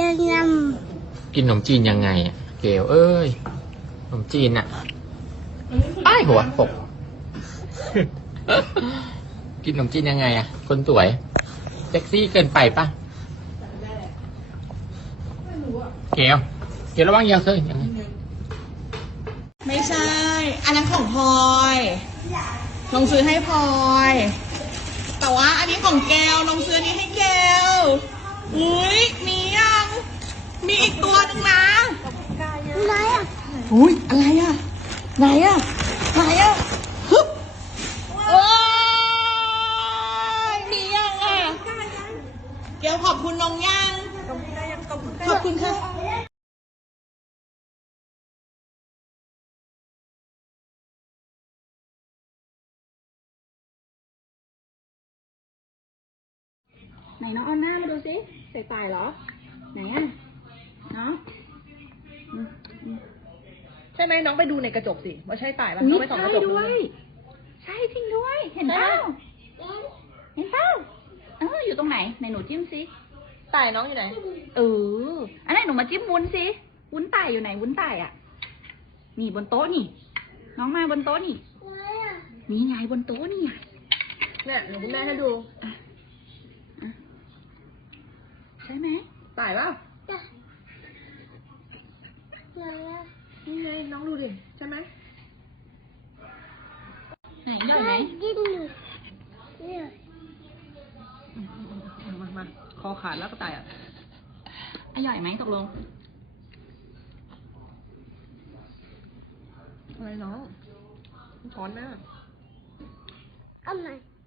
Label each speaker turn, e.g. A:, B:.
A: ยังย
B: กินขนมจีนยังไงอะเกลเอ้ยขนมจีนอะป้ายหัวปก กินขนมจีนยังไงอะคนสวยเซ็กซี่เกินไปปะเกลเกลระวังยังเคยยังไง
C: ไม่ใช่ อันนั้นของพลอยลงซื้อให้พลอย แต่ว่าอันนี้ของแกวลงซื้อนี้ให้แกวอุ้ยมี มีอีกตัวหนึงนะำ
A: อะไรอะ
C: อุ้ยอะไรอะ ไหนอะ ไหนอะฮึบโอ้ยมียังอะแกวขอบคุณน้องยัง ขอบคุณค่ะ
D: ไหนน้องเอาหน้ามาดูสิใส่ตายเหรอ ไหนอะ
C: ไหมน้องไปดูในกระจกสิว่าใช่ตายป่ะ
D: อุ๊ย
C: น้องไปส่องกระ
D: ใช่
C: จกดู
D: ด้วย ใช่จริงด้วย เห็นเปล่าเห็นเปล่าเอออยู่ตรงไหนไหนหนูจิ้มสิ
C: ตายน้องอยู่ไหน
D: เออ อันไหนหนูมาจิ้มวุ้นสิ วุ้นไต่อยู่ไหน วุ้นไต่อะ นี่บนโต๊ะนี่ น้องมาบนโต๊ะนี่ นี่ไงบนโต๊ะนี่อะ
C: เนี่ยเดี๋ยวคุณแม่ให้ดู
D: ใช่ไหม
C: ตายป่ะ
A: ไห นอะ
C: นี่ไงน้องดูดิใช่ไหม
D: ไหนย่อยไหม
A: กินอยู่เนี่ย
C: มามาคอขาดแล้วก็ตายอะ
D: อร่อยไหมตกลง
C: อะไรน้องช้อนแม่
A: เอาใหม่
C: อ